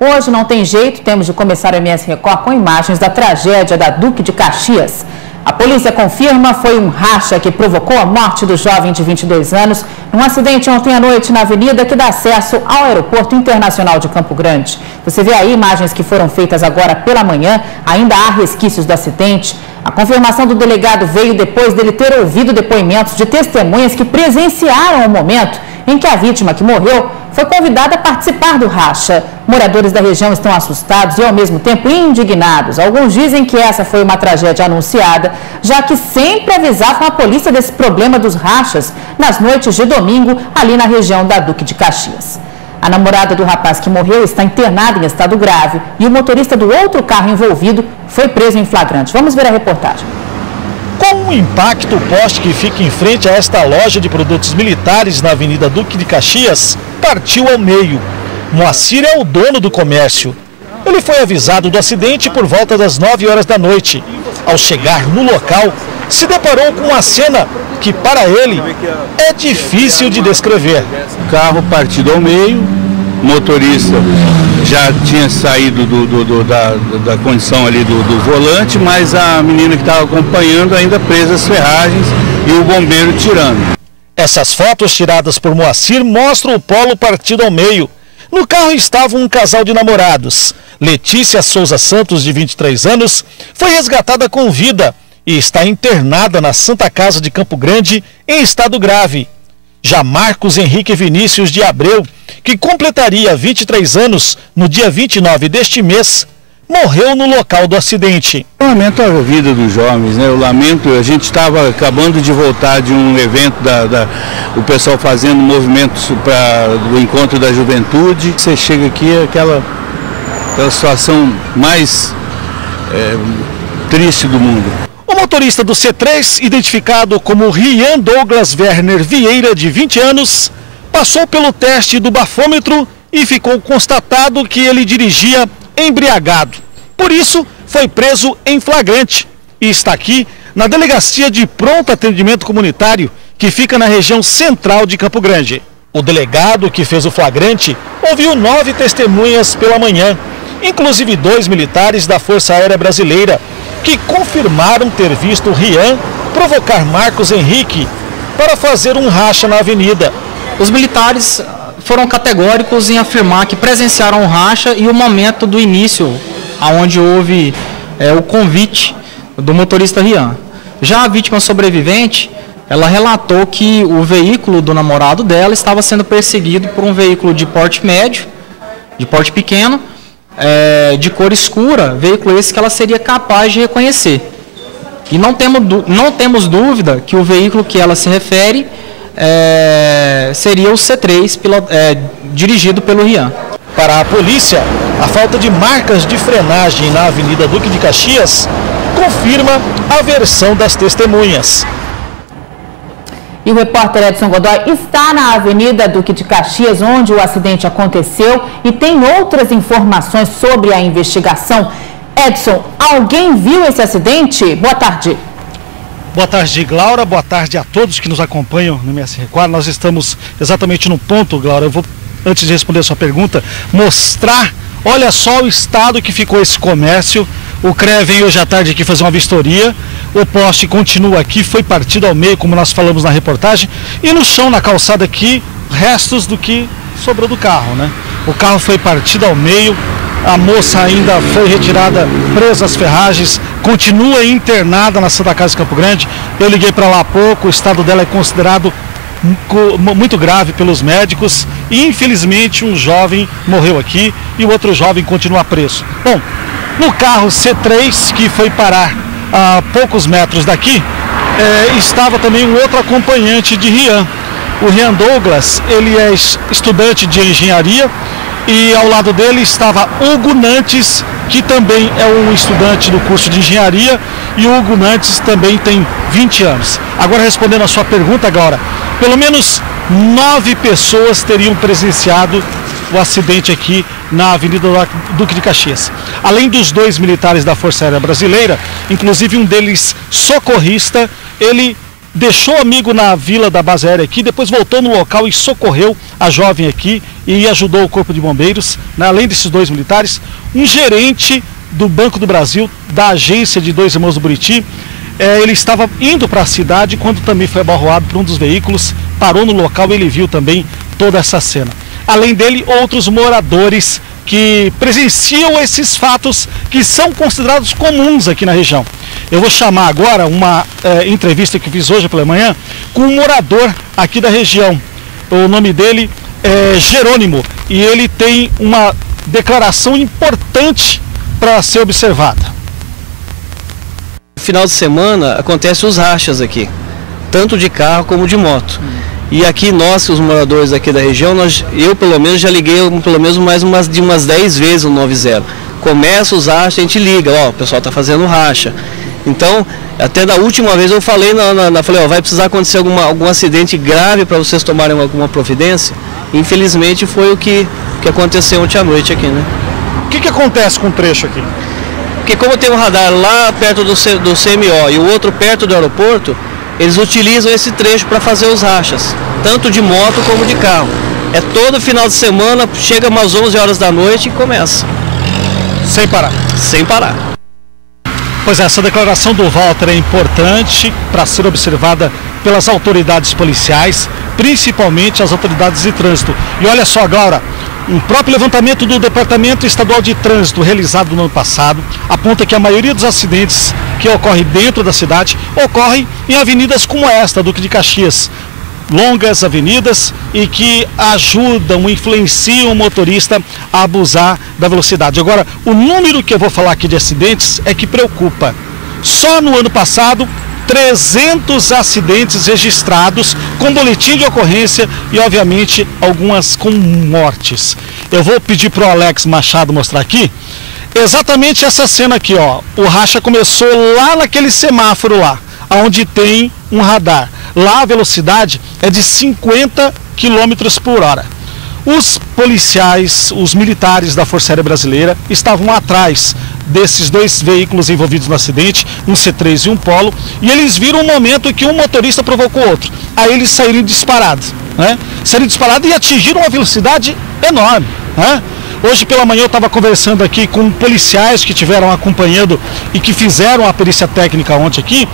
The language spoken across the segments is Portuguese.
Hoje não tem jeito, temos de começar o MS Record com imagens da tragédia da Duque de Caxias. A polícia confirma foi um racha que provocou a morte do jovem de 22 anos num acidente ontem à noite na avenida que dá acesso ao Aeroporto Internacional de Campo Grande. Você vê aí imagens que foram feitas agora pela manhã, ainda há resquícios do acidente. A confirmação do delegado veio depois dele ter ouvido depoimentos de testemunhas que presenciaram o momento em que a vítima que morreu foi convidada a participar do racha. Moradores da região estão assustados e, ao mesmo tempo, indignados. Alguns dizem que essa foi uma tragédia anunciada, já que sempre avisavam a polícia desse problema dos rachas nas noites de domingo, ali na região da Duque de Caxias. A namorada do rapaz que morreu está internada em estado grave e o motorista do outro carro envolvido foi preso em flagrante. Vamos ver a reportagem. Com o impacto, o poste que fica em frente a esta loja de produtos militares na Avenida Duque de Caxias partiu ao meio. Moacir é o dono do comércio. Ele foi avisado do acidente por volta das 9 horas da noite. Ao chegar no local, se deparou com uma cena que, para ele, é difícil de descrever. O carro partido ao meio, o motorista já tinha saído da condição ali do volante, mas a menina que estava acompanhando ainda presa às ferragens e o bombeiro tirando. Essas fotos tiradas por Moacir mostram o polo partido ao meio. No carro estava um casal de namorados. Letícia Souza Santos, de 23 anos, foi resgatada com vida e está internada na Santa Casa de Campo Grande em estado grave. Já Marcos Henrique Vinícius de Abreu, que completaria 23 anos no dia 29 deste mês, morreu no local do acidente. Eu lamento a vida dos jovens, né? Eu lamento, a gente estava acabando de voltar de um evento o pessoal fazendo movimentos do encontro da juventude. Você chega aqui, aquela situação mais triste do mundo. O motorista do C3, identificado como Rian Douglas Werner Vieira, de 20 anos, passou pelo teste do bafômetro e ficou constatado que ele dirigia embriagado. Por isso, foi preso em flagrante e está aqui na Delegacia de Pronto Atendimento Comunitário, que fica na região central de Campo Grande. O delegado que fez o flagrante ouviu 9 testemunhas pela manhã, inclusive 2 militares da Força Aérea Brasileira, que confirmaram ter visto Rian provocar Marcos Henrique para fazer um racha na avenida. Os militares foram categóricos em afirmar que presenciaram o racha e o momento do início, onde houve o convite do motorista Rian. Já a vítima sobrevivente, ela relatou que o veículo do namorado dela estava sendo perseguido por um veículo de porte médio, de porte pequeno, de cor escura, veículo esse que ela seria capaz de reconhecer. E não temos dúvida que o veículo que ela se refere seria o C3 dirigido pelo Rian. Para a polícia, a falta de marcas de frenagem na Avenida Duque de Caxias confirma a versão das testemunhas. E o repórter Edson Godoy está na Avenida Duque de Caxias, onde o acidente aconteceu, e tem outras informações sobre a investigação. Edson, alguém viu esse acidente? Boa tarde. Boa tarde, Glaura. Boa tarde a todos que nos acompanham no MS Record. Nós estamos exatamente no ponto, Glaura. Eu vou, antes de responder a sua pergunta, mostrar, olha só o estado que ficou esse comércio. O CREA veio hoje à tarde aqui fazer uma vistoria. O poste continua aqui, foi partido ao meio, como nós falamos na reportagem. E no chão, na calçada aqui, restos do que sobrou do carro, né? O carro foi partido ao meio. A moça ainda foi retirada, presa às ferragens, continua internada na Santa Casa de Campo Grande. Eu liguei para lá há pouco, o estado dela é considerado muito grave pelos médicos e infelizmente um jovem morreu aqui e o outro jovem continua preso. Bom, no carro C3 que foi parar a poucos metros daqui, estava também um outro acompanhante de Rian. O Rian Douglas, ele é estudante de engenharia e ao lado dele estava Hugo Nantes, que também é um estudante do curso de engenharia, e o Hugo Nantes também tem 20 anos. Agora, respondendo a sua pergunta agora, pelo menos 9 pessoas teriam presenciado o acidente aqui na Avenida Duque de Caxias. Além dos 2 militares da Força Aérea Brasileira, inclusive um deles socorrista, ele deixou o amigo na vila da base aérea aqui, depois voltou no local e socorreu a jovem aqui e ajudou o Corpo de Bombeiros, né? Além desses 2 militares, um gerente do Banco do Brasil, da agência de Dois Irmãos do Buriti, ele estava indo para a cidade quando também foi abarroado por um dos veículos, parou no local e ele viu também toda essa cena. Além dele, outros moradores que presenciam esses fatos que são considerados comuns aqui na região. Eu vou chamar agora uma entrevista que eu fiz hoje pela manhã com um morador aqui da região. O nome dele é Jerônimo e ele tem uma declaração importante para ser observada. No final de semana acontecem os rachas aqui, tanto de carro como de moto. E aqui nós, os moradores aqui da região, eu pelo menos já liguei pelo menos mais umas 10 vezes o 90. Começa os rachas, a gente liga, ó, o pessoal está fazendo racha. Então, até da última vez eu falei, falei, ó, vai precisar acontecer algum acidente grave para vocês tomarem alguma providência. Infelizmente foi o que aconteceu ontem à noite aqui, né? O que acontece com o trecho aqui? Porque como tem um radar lá perto do CMO e o outro perto do aeroporto, eles utilizam esse trecho para fazer os rachas, tanto de moto como de carro. É todo final de semana, chega umas 11 horas da noite e começa. Sem parar? Sem parar. Pois é, essa declaração do Walter é importante para ser observada pelas autoridades policiais, principalmente as autoridades de trânsito. E olha só, Glaura, um próprio levantamento do Departamento Estadual de Trânsito realizado no ano passado aponta que a maioria dos acidentes que ocorrem dentro da cidade ocorrem em avenidas como esta, Duque de Caxias. Longas avenidas e que ajudam, influenciam o motorista a abusar da velocidade. Agora, o número que eu vou falar aqui de acidentes é que preocupa. Só no ano passado, 300 acidentes registrados com boletim de ocorrência e, obviamente, algumas com mortes. Eu vou pedir para o Alex Machado mostrar aqui exatamente essa cena aqui, ó. O racha começou lá naquele semáforo lá, onde tem um radar. Lá a velocidade é de 50 km por hora. Os policiais, os militares da Força Aérea Brasileira estavam atrás desses 2 veículos envolvidos no acidente, um C3 e um Polo, e eles viram um momento em que um motorista provocou outro. Aí eles saíram disparados, né? Saíram disparados e atingiram uma velocidade enorme, né? Hoje pela manhã eu estava conversando aqui com policiais que estiveram acompanhando e que fizeram a perícia técnica ontem aqui.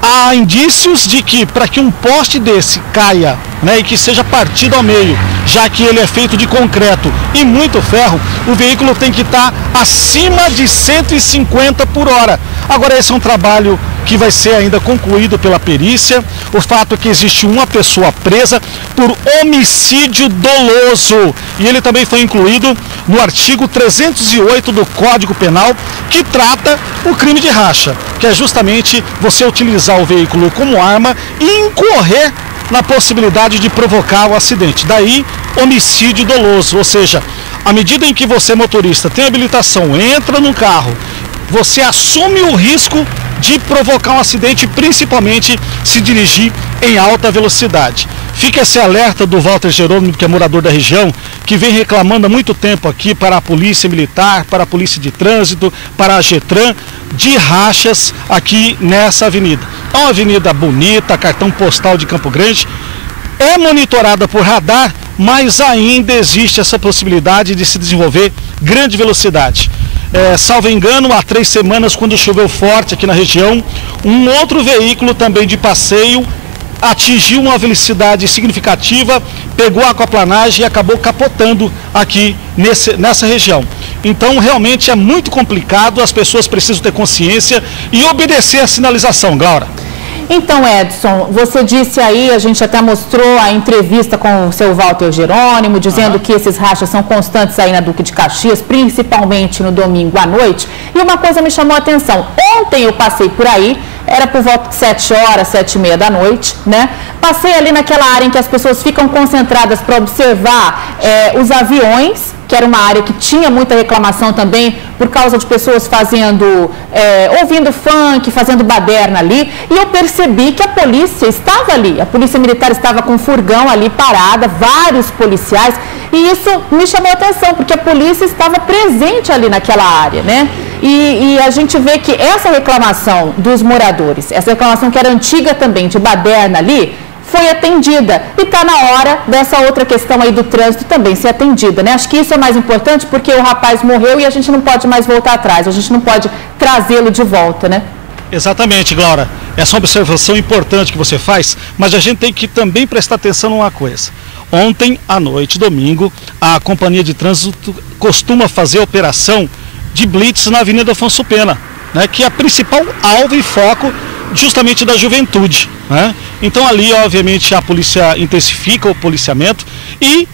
Há indícios de que para que um poste desse caia, né, e que seja partido ao meio, já que ele é feito de concreto e muito ferro, o veículo tem que estar acima de 150 por hora. Agora esse é um trabalho que vai ser ainda concluído pela perícia. O fato é que existe uma pessoa presa por homicídio doloso e ele também foi incluído no artigo 308 do Código Penal, que trata o crime de racha, que é justamente você utilizar o veículo como arma e incorrer na possibilidade de provocar o acidente. Daí, homicídio doloso, ou seja, à medida em que você, motorista, tem habilitação, entra no carro, você assume o risco de provocar um acidente, principalmente se dirigir em alta velocidade. Fica esse alerta do Walter Jerônimo, que é morador da região, que vem reclamando há muito tempo aqui para a Polícia Militar, para a Polícia de Trânsito, para a Getran, de rachas aqui nessa avenida. É uma avenida bonita, cartão postal de Campo Grande, é monitorada por radar, mas ainda existe essa possibilidade de se desenvolver grande velocidade. Salvo engano, há 3 semanas, quando choveu forte aqui na região, um outro veículo também de passeio atingiu uma velocidade significativa, pegou a aquaplanagem e acabou capotando aqui nessa região. Então realmente é muito complicado, as pessoas precisam ter consciência e obedecer a sinalização, Glaura. Então, Edson, você disse aí, a gente até mostrou a entrevista com o seu Walter Jerônimo, dizendo que esses rachas são constantes aí na Duque de Caxias, principalmente no domingo à noite. E uma coisa me chamou a atenção. Ontem eu passei por aí, era por volta de 7 horas, 7h30 da noite, né? Passei ali naquela área em que as pessoas ficam concentradas para observar os aviões, que era uma área que tinha muita reclamação também por causa de pessoas ouvindo funk, fazendo baderna ali, e eu percebi que a polícia estava ali, a polícia militar estava com um furgão ali parada, vários policiais, e isso me chamou a atenção, porque a polícia estava presente ali naquela área, né? E a gente vê que essa reclamação dos moradores, essa reclamação que era antiga também, de baderna ali, foi atendida. E está na hora dessa outra questão aí do trânsito também ser atendida, né? Acho que isso é mais importante porque o rapaz morreu e a gente não pode mais voltar atrás, a gente não pode trazê-lo de volta, né? Exatamente, Glaura. Essa é uma observação importante que você faz, mas a gente tem que também prestar atenção numa coisa. Ontem à noite, domingo, a Companhia de Trânsito costuma fazer operação de blitz na Avenida Afonso Pena, né, que é a principal alvo e foco justamente da juventude, né? Então ali, obviamente, a polícia intensifica o policiamento e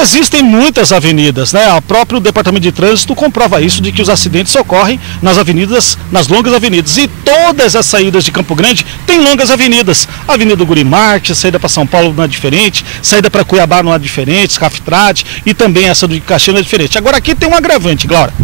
existem muitas avenidas, né? O próprio Departamento de Trânsito comprova isso, de que os acidentes ocorrem nas avenidas, nas longas avenidas. E todas as saídas de Campo Grande têm longas avenidas. A Avenida do Gurimarque, saída para São Paulo não é diferente, saída para Cuiabá não é diferente, Scaftrade, e também essa do Caxias não é diferente. Agora aqui tem um agravante, Glaura.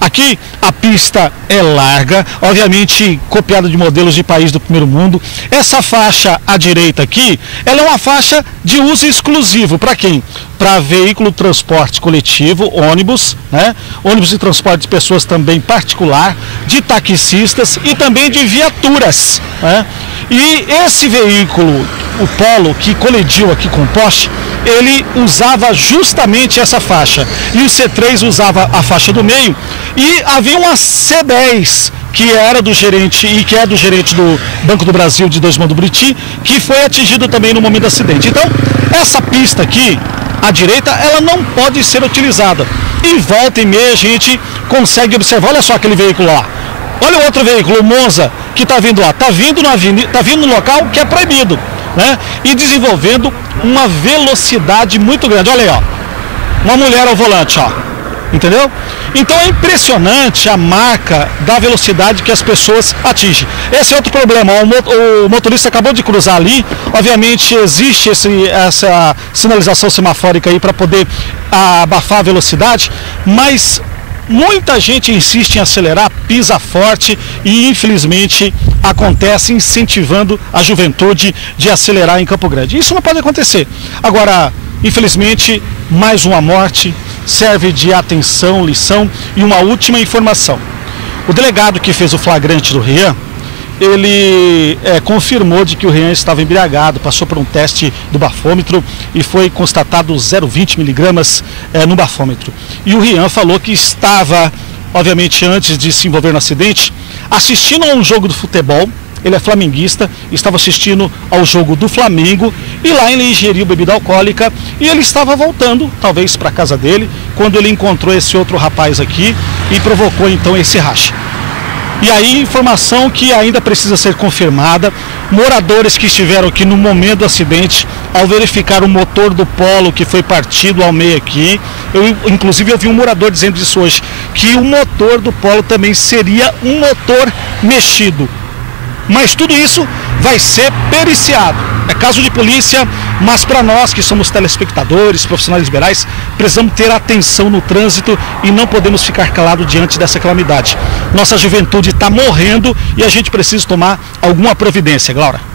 Aqui a pista é larga, obviamente copiada de modelos de país do primeiro mundo. Essa faixa à direita aqui, ela é uma faixa de uso exclusivo. Para quem? Para veículo transporte coletivo, ônibus, né? Ônibus de transporte de pessoas também particular, de taxistas e também de viaturas, né? E esse veículo, o Polo, que colidiu aqui com o poste, ele usava justamente essa faixa. E o C3 usava a faixa do meio e havia uma C10, que era do gerente e que é do gerente do Banco do Brasil de Dois Montes do Buriti, que foi atingido também no momento do acidente. Então, essa pista aqui, à direita, ela não pode ser utilizada. E volta e meia a gente consegue observar, olha só aquele veículo lá. Olha o outro veículo, o Monza, que está vindo lá. Está vindo na avenida, está vindo no local que é proibido, né? E desenvolvendo uma velocidade muito grande. Olha aí, ó. Uma mulher ao volante, ó. Entendeu? Então é impressionante a marca da velocidade que as pessoas atingem. Esse é outro problema. O motorista acabou de cruzar ali. Obviamente existe essa sinalização semafórica aí para poder abafar a velocidade, mas muita gente insiste em acelerar, pisa forte e infelizmente acontece incentivando a juventude de acelerar em Campo Grande. Isso não pode acontecer. Agora, infelizmente, mais uma morte serve de atenção, lição. E uma última informação. O delegado que fez o flagrante do Rian, ele confirmou de que o Rian estava embriagado, passou por um teste do bafômetro e foi constatado 0,20 miligramas no bafômetro. E o Rian falou que estava, obviamente antes de se envolver no acidente, assistindo a um jogo de futebol. Ele é flamenguista, estava assistindo ao jogo do Flamengo e lá ele ingeriu bebida alcoólica e ele estava voltando, talvez para a casa dele, quando ele encontrou esse outro rapaz aqui e provocou então esse racha. E aí, informação que ainda precisa ser confirmada, moradores que estiveram aqui no momento do acidente, ao verificar o motor do Polo que foi partido ao meio aqui, inclusive eu vi um morador dizendo isso hoje, que o motor do Polo também seria um motor mexido. Mas tudo isso vai ser periciado. É caso de polícia, mas para nós que somos telespectadores, profissionais liberais, precisamos ter atenção no trânsito e não podemos ficar calados diante dessa calamidade. Nossa juventude está morrendo e a gente precisa tomar alguma providência, Glaura.